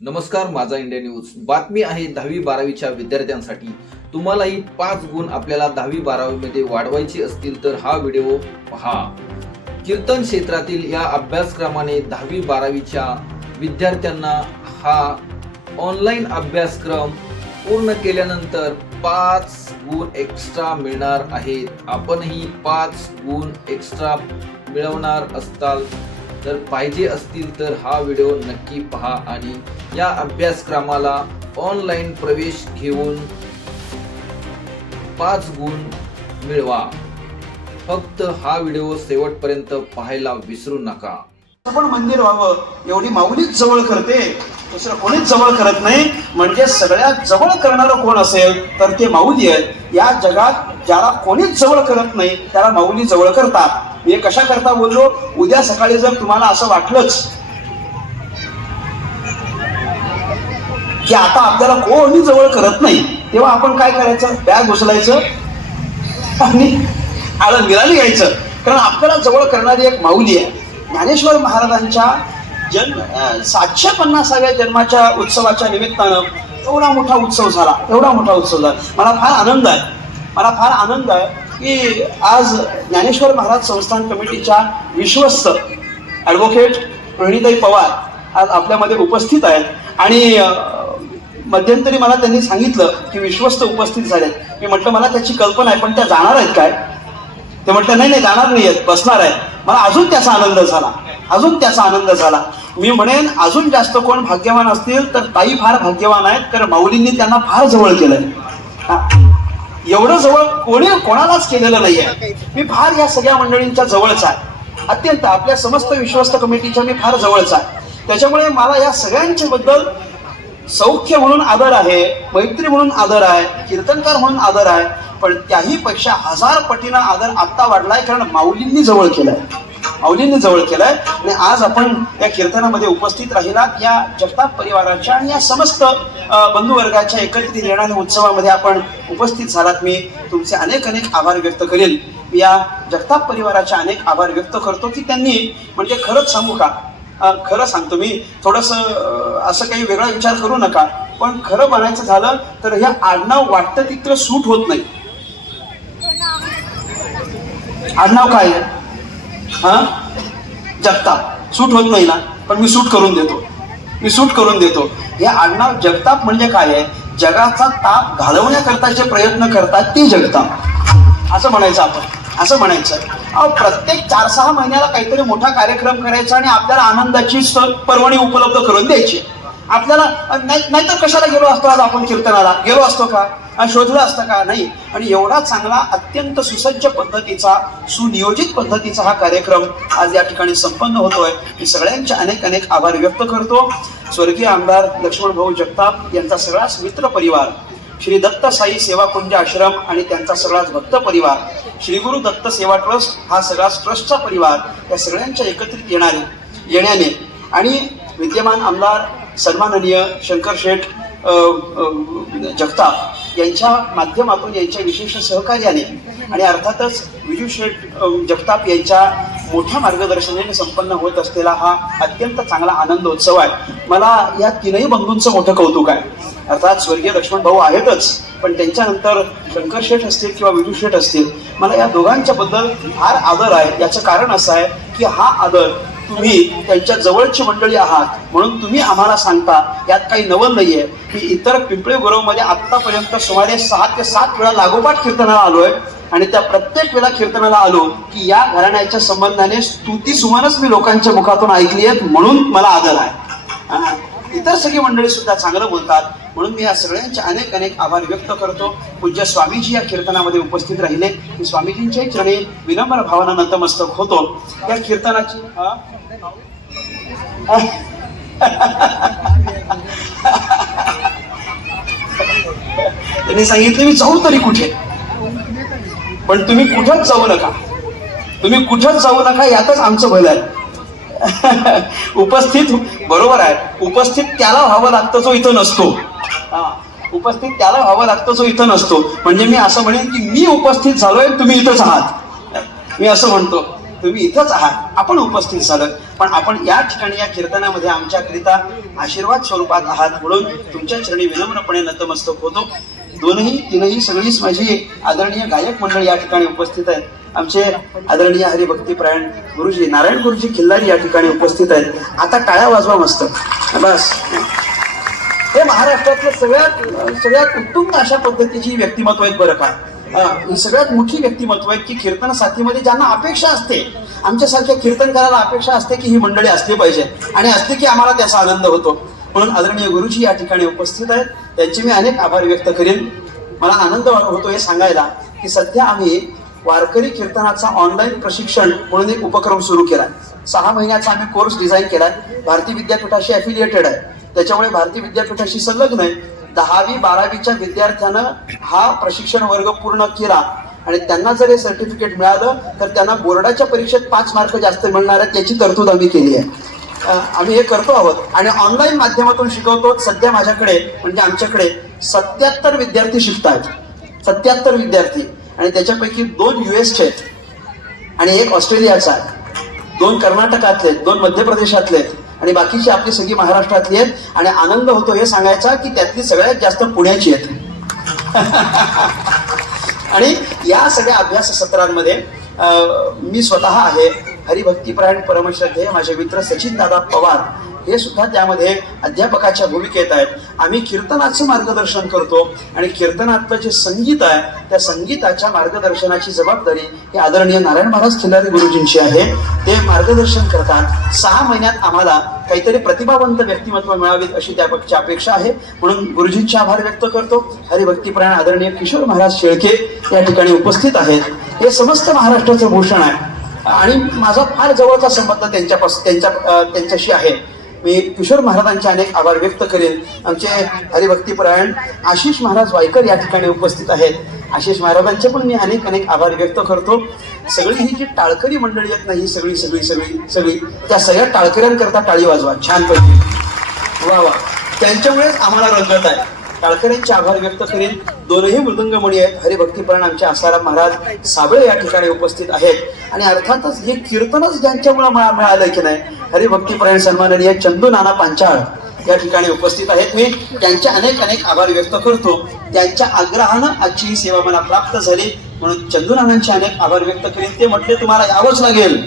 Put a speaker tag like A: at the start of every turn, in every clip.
A: नमस्कार माझा India news. बातमी आहे दहावी बारावीच्या विद्यार्थ्यांसाठी. तुम्हालाही पाच गुण आपल्याला दहावी बारावीमध्ये वाढवायचे असतील तर हा व्हिडिओ पहा. कीर्तन क्षेत्रातील या अभ्यासक्रमाने दहावी बारावीच्या विद्यार्थ्यांना हा ऑनलाईन अभ्यासक्रम पूर्ण केल्यानंतर पाच गुण एक्स्ट्रा मिळणार आहेत. आपणही पाच गुण एक्स्ट्रा मिळवणार असताल तर पाहिजे असतील तर हा व्हिडिओ नक्की पहा आणि या अभ्यासक्रमाला ऑनलाईन प्रवेश घेऊन पाच गुण मिळवा. फक्त हा व्हिडिओ शेवटपर्यंत पाहायला विसरू नका.
B: पण मंदिर व्हावं एवढी माऊलीच जवळ करते. दुसरं कोणीच जवळ करत नाही. म्हणजे सगळ्यात जवळ करणारं कोण असेल तर ते माऊली आहेत. या जगात ज्याला कोणीच जवळ करत नाही त्याला माऊली जवळ करतात. हे कशा करता बोललो? उद्या सकाळी जर तुम्हाला असं वाटलंच की आता आपल्याला कोणी जवळ करत नाही तेव्हा आपण काय करायचं? बॅग उचलायचं आणि मिळाले घ्यायचं. कारण आपल्याला जवळ करणारी एक माऊली आहे. ज्ञानेश्वर महाराजांच्या जन्म सातशे पन्नासाव्या जन्माच्या उत्सवाच्या निमित्तानं एवढा मोठा उत्सव झाला. एवढा मोठा उत्सव झाला. मला फार आनंद आहे. मला फार आनंद आहे. की आज ज्ञानेश्वर महाराज संस्थान कमिटीच्या विश्वस्त ॲडव्होकेट रोहिणीताई पवार आज आपल्यामध्ये उपस्थित आहेत. आणि मध्यंतरी मला त्यांनी सांगितलं की विश्वस्त उपस्थित झाले मी म्हटलं मला त्याची कल्पना आहे पण त्या जाणार आहेत काय? ते म्हटलं नाही नाही जाणार नाही आहेत बसणार आहेत. मला अजून त्याचा आनंद झाला. अजून त्याचा आनंद झाला. मी म्हणेन अजून जास्त कोण भाग्यवान असतील तर ताई फार भाग्यवान आहेत कारण माऊलींनी त्यांना फार जवळ केलंय. हा. एवढं जवळ कोणी कोणालाच केलेलं नाहीये. मी फार या सगळ्या मंडळींच्या जवळचा आहे. अत्यंत आपल्या समस्त विश्वस्त कमिटीच्या मी फार जवळचा आहे. त्याच्यामुळे मला या सगळ्यांच्या बद्दल सौख्य म्हणून आदर आहे मैत्री म्हणून आदर आहे कीर्तनकार म्हणून आदर आहे. पण त्याही पेक्षा हजार पटीनं आदर आत्ता वाढलाय कारण माऊलींनी जवळ केलाय. माऊलींनी जवळ केलाय. आणि आज आपण या कीर्तनामध्ये उपस्थित राहिलात. या जगताप परिवाराच्या आणि या समस्त बंधुवर्गाच्या एकत्रित येणाऱ्या उत्सवामध्ये आपण उपस्थित झालात. मी तुमचे अनेक अनेक आभार व्यक्त करेल. या जगताप परिवाराचे अनेक आभार व्यक्त करतो की त्यांनी म्हणजे खरंच सांगू का? खरं सांगतो मी. थोडंसं असं काही वेगळा विचार करू नका. पण खरं बनायचं झालं तर ह्या आडनाव वाटतं तितकं सूट होत नाही. आडनाव काय आहे? हा? जगताप. सूट होत नाही ना पण मी सूट करून देतो. मी सूट करून देतो. हे आडनाव जगताप म्हणजे काय आहे? जगाचा ताप घालवण्याकरता जे प्रयत्न करतात ते जगताप. असं म्हणायचं आपण. असं म्हणायचं. अहो प्रत्येक चार सहा महिन्याला काहीतरी मोठा कार्यक्रम करायचा आणि आपल्याला आनंदाची स- पर्वणी उपलब्ध करून द्यायची. आपल्याला नाही नाहीतर कशाला गेलो असतो आज आपण कीर्तनाला? गेलो असतो का? आणि शोधलं असतं का? नाही. आणि एवढा चांगला अत्यंत सुसज्ज पद्धतीचा सुनियोजित पद्धतीचा हा कार्यक्रम आज या ठिकाणी संपन्न होतोय. मी सगळ्यांचे अनेक अनेक आभार व्यक्त करतो. स्वर्गीय आमदार लक्ष्मण भाऊ जगताप यांचा सगळाच मित्र परिवार श्री दत्त साई सेवा कुंज आश्रम आणि त्यांचा सगळाच भक्त परिवार श्री गुरु दत्त सेवा ट्रस्ट हा सगळा ट्रस्टचा परिवार या सगळ्यांच्या एकत्रित येणारे येण्याने. आणि विद्यमान आमदार सन्माननीय शंकर शेठ जगताप यांच्या माध्यमातून यांच्या विशेष सहकार्याने आणि अर्थातच विजू शेठ जगताप यांच्या मोठ्या मार्गदर्शनाने संपन्न होत असलेला हा अत्यंत चांगला आनंदोत्सव आहे. मला या तीनही बंधूंचं मोठं कौतुक आहे. अर्थात स्वर्गीय लक्ष्मण भाऊ आहेतच पण त्यांच्यानंतर शंकर शेठ असतील किंवा विजू शेठ असतील मला या दोघांच्या बद्दल फार आदर आहे. याचं कारण असं आहे की हा आदर तुम्ही त्यांच्या जवळची मंडळी आहात म्हणून तुम्ही आम्हाला सांगता यात काही नवल नाहीये. की इतर पिंपळे गुरवमध्ये आतापर्यंत सुमारे सहा ते सात वेळा लागोपाठ कीर्तनाला आलोय आणि त्या प्रत्येक वेळा कीर्तनाला आलो की या घराण्याच्या संबंधाने स्तुती सुमानच मी लोकांच्या मुखातून ऐकली आहेत म्हणून मला आदर आहे. इतर सगळी मंडळी सुद्धा चांगलं बोलतात. म्हणून मी या सगळ्यांचे अनेक अनेक आभार व्यक्त करतो. पूज्य स्वामीजी या कीर्तनामध्ये उपस्थित राहिले. मी स्वामीजींच्याही चरणी विनम्र भावना नतमस्तक होतो. या कीर्तनाची त्यांनी सांगितले मी जाऊ तरी कुठे? पण तुम्ही कुठंच जाऊ नका. तुम्ही कुठंच जाऊ नका यातच आमचं भलं आहे. उपस्थित बरोबर आहे. उपस्थित त्याला व्हावं लागतं जो इथं नसतो. हा. उपस्थित त्याला व्हावं लागतं जो इथं नसतो. म्हणजे मी असं म्हणेन की मी उपस्थित झालोय तुम्ही इथंच आहात. मी असं म्हणतो. तुम्ही इथंच आहात. आपण उपस्थित झालं पण आपण या ठिकाणी या कीर्तनामध्ये आमच्याकरिता आशीर्वाद स्वरूपात आहात म्हणून तुमच्या चरणी विनम्रपणे नतमस्तक होतो. दोनही तीनही सगळीच माझी आदरणीय गायक मंडळ या ठिकाणी उपस्थित आहेत. आमचे आदरणीय हरिभक्तीप्रायण गुरुजी नारायण गुरुजी खिल्लारी या ठिकाणी उपस्थित आहेत. आता टाळ्या वाजवा मस्त बस. हे महाराष्ट्रातलं सगळ्यात सगळ्यात उत्तुंग अशा पद्धतीची व्यक्तिमत्व आहेत बरं का. ही सगळ्यात मोठी व्यक्तिमत्व आहेत की कीर्तन साथीमध्ये ज्यांना अपेक्षा असते आमच्यासारख्या कीर्तनकाराला अपेक्षा असते की ही मंडळी असली पाहिजे आणि असते की आम्हाला त्याचा आनंद होतो. म्हणून आदरणीय गुरुजी या ठिकाणी उपस्थित आहेत. त्यांचे मी अनेक आभार व्यक्त करेन. मला आनंद होतो हे सांगायला की सध्या आम्ही वारकरी कीर्तनाचा ऑनलाईन प्रशिक्षण म्हणून एक उपक्रम सुरू केला सहा महिन्याचा आम्ही कोर्स डिझाईन केला भारती विद्यापीठाशी अफिलिएटेड आहे. त्याच्यामुळे भारतीय विद्यापीठाशी संलग्न आहे. दहावी बारावीच्या विद्यार्थ्यानं हा प्रशिक्षण वर्ग पूर्ण केला आणि त्यांना जर हे सर्टिफिकेट मिळालं तर त्यांना बोर्डाच्या परीक्षेत पाच मार्क जास्त मिळणार आहेत त्याची तरतूद आम्ही केली आहे. आम्ही हे करतो आहोत. आणि ऑनलाईन माध्यमातून शिकवतो सध्या माझ्याकडे म्हणजे आमच्याकडे सत्याहत्तर विद्यार्थी शिकत आहेत सत्याहत्तर विद्यार्थी. आणि त्याच्यापैकी दोन युएसचे आहेत. आणि एक ऑस्ट्रेलियाचा आहे. दोन कर्नाटकातले आहेत, दोन मध्य प्रदेशातले आहेत. आणि बाकीची आपली सगळी महाराष्ट्रातली आहेत. आणि आनंद होतो हे सांगायचा की त्यातली सगळ्यात जास्त पुण्याची आहेत. आणि या सगळ्या अभ्यास सत्रांमध्ये अं, मी स्वतः आहे. हरिभक्तीपरायण परमश्रद्धेय माझे मित्र सचिन दादा पवार हे सुद्धा त्यामध्ये अध्यापकाच्या भूमिकेत आहेत. आम्ही कीर्तनाचं मार्गदर्शन करतो आणि कीर्तनातलं जे संगीत आहे त्या संगीताच्या मार्गदर्शनाची जबाबदारी ही आदरणीय नारायण महाराज खिल्लारी गुरुजींची आहे. ते मार्गदर्शन करतात. सहा महिन्यात आम्हाला काहीतरी प्रतिभावंत व्यक्तिमत्व मिळावीत अशी त्यापक्षी अपेक्षा आहे. म्हणून गुरुजींचे आभार व्यक्त करतो. हरिभक्तीपरायण आदरणीय किशोर महाराज शेळके या ठिकाणी उपस्थित आहेत. हे समस्त महाराष्ट्राचं भूषण आहे. आणि माझा फार जवळचा संबंध त्यांच्यापासून त्यांच्या त्यांच्याशी आहे. मी किशोर महाराजांचे अनेक आभार व्यक्त करेन. आमचे हरिभक्तीपरायण आशिष महाराज वायकर या ठिकाणी उपस्थित आहेत. आशिष महाराजांचे पण मी अनेक अनेक आभार व्यक्त करतो. सगळी ही जी टाळकरी मंडळी आहेत ना ही सगळी सगळी सगळी सगळी त्या सगळ्या टाळकऱ्यांकरता टाळी वाजवा. छानपैकी वा वा. त्यांच्यामुळेच आम्हाला रंगत आहे. टाळकऱ्यांचे आभार व्यक्त करेन. दोनही मृदंगमणी आहेत. हरिभक्तीपरायण आमचे आसाराम महाराज साबळे या ठिकाणी उपस्थित आहेत. आणि अर्थातच हे कीर्तनच ज्यांच्यामुळे मला मिळालं की नाही हरिभक्तीपरायण सन्माननीय चंदू नाना पांचाळ या ठिकाणी उपस्थित आहेत. मी त्यांचे अनेक अनेक आभार व्यक्त करतो. त्यांच्या आग्रहानं आजची ही सेवा मला प्राप्त झाली. म्हणून चंदू नानांचे अनेक आभार व्यक्त करेन ते म्हटले तुम्हाला यावंच लागेल.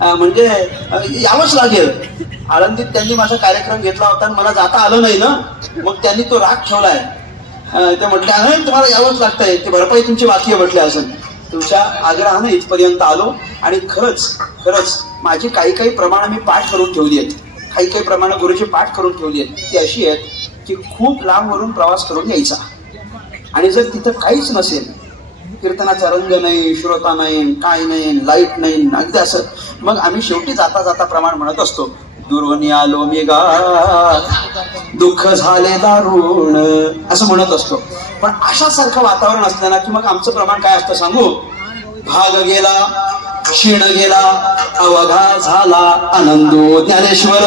B: म्हणजे यावंच लागेल. आळंदीत त्यांनी माझा कार्यक्रम घेतला होता आणि मला जाता आलं नाही ना. मग त्यांनी तो राग ठेवलाय. ते म्हटले तुम्हाला यावंच लागतंय. ते भरपाई तुमची बाकी आहे म्हटले असं तुमच्या आग्रहानं इथपर्यंत आलो आणि खरंच खरंच माझी काही काही प्रमाणं मी पाठ करून ठेवली आहेत. काही काही प्रमाणं गुरुजी पाठ करून ठेवली आहेत. ती अशी आहेत की खूप लांबवरून प्रवास करून यायचा. आणि जर तिथं काहीच नसेल कीर्तनाचा रंग नाही श्रोता नाही काय नाही लाइट नाही अगदी असं मग आम्ही शेवटी जाता जाता प्रमाण म्हणत असतो. दुरुनिया आलो मी गा. दुःख झाले दारुण. असं म्हणत असतो. पण अशासारखं वातावरण असताना की मग आमचं प्रमाण काय असतं सांगू? भाग गेला क्षीण गेला अवघा झाला आनंदो ज्ञानेश्वर.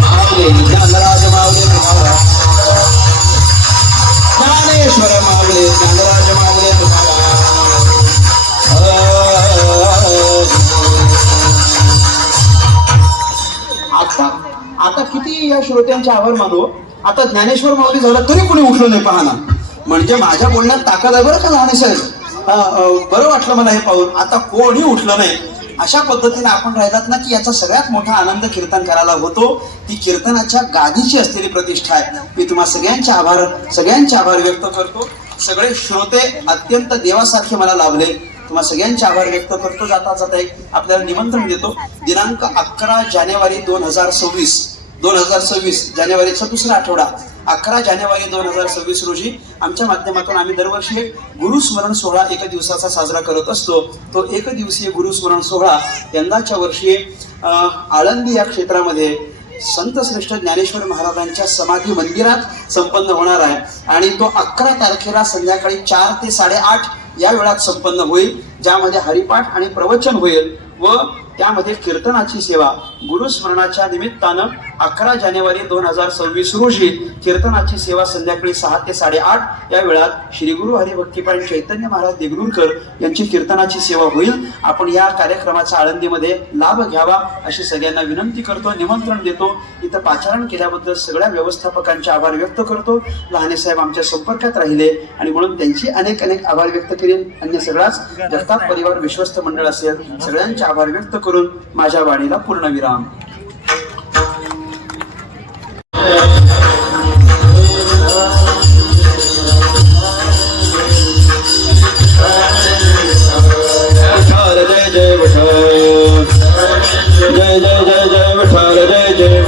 B: माऊली, ज्ञानराज मावले ज्ञानेश्वर मावले ज्ञानराज आता आता किती या श्रोत्यांचे आभार मानू? आता ज्ञानेश्वर माऊली झालं तरी कोणी उठलो नाही पाहना म्हणजे माझ्या बोलण्यात ताकद आहे बरं का लहान साहेब बरं वाटलं मला हे पाहून. आता कोणी उठलं नाही? अशा पद्धतीने आपण राहिलात ना की याचा सगळ्यात मोठा आनंद कीर्तन करायला होतो. ती कीर्तनाच्या गादीची असलेली प्रतिष्ठा आहे. मी तुम्हा सगळ्यांचे आभार सगळ्यांचे आभार व्यक्त करतो. सगळे श्रोते अत्यंत देवासारखे मला लाभले. तुम्हा सगळ्यांचे आभार व्यक्त करतो. जाता जाता एक आपल्याला निमंत्रण देतो. दिनांक अकरा जानेवारी दोन हजार सव्वीस. दोन हजार सव्वीस जानेवारीचा दुसरा आठवडा. अकरा जानेवारी दोन हजार सव्वीस रोजी आमच्या माध्यमातून आम्ही दरवर्षी एक गुरुस्मरण सोहळा एका दिवसाचा साजरा करत असतो. तो एक दिवसीय गुरुस्मरण सोहळा यंदाच्या वर्षी आळंदी या क्षेत्रामध्ये संत श्रेष्ठ ज्ञानेश्वर महाराजांच्या समाधी मंदिरात संपन्न होणार आहे. आणि तो अकरा तारखेला संध्याकाळी चार ते साडेआठ या वेळात संपन्न होईल ज्यामध्ये हरिपाठ आणि प्रवचन होईल व त्यामध्ये कीर्तनाची सेवा गुरुस्मरणाच्या निमित्तानं अकरा जानेवारी दोन हजार सव्वीस रोजी कीर्तनाची सेवा संध्याकाळी सहा ते साडेआठ या वेळात श्री गुरु हरिभक्तीपाणी चैतन्य महाराज देगलूरकर यांची कीर्तनाची सेवा होईल. आपण या कार्यक्रमाचा आळंदीमध्ये लाभ घ्यावा अशी सगळ्यांना विनंती करतो निमंत्रण देतो. इथं पाचारण केल्याबद्दल सगळ्या व्यवस्थापकांचे आभार व्यक्त करतो. लहाने साहेब आमच्या संपर्कात राहिले आणि म्हणून त्यांची अनेक अनेक आभार व्यक्त करेन अन्य सगळाच जगताप परिवार विश्वस्त मंडळ असेल सगळ्यांचे आभार व्यक्त करून माझ्या वाणीला पूर्णविराम
C: विठाल जय जय जय जय जय जय विठाल जय जय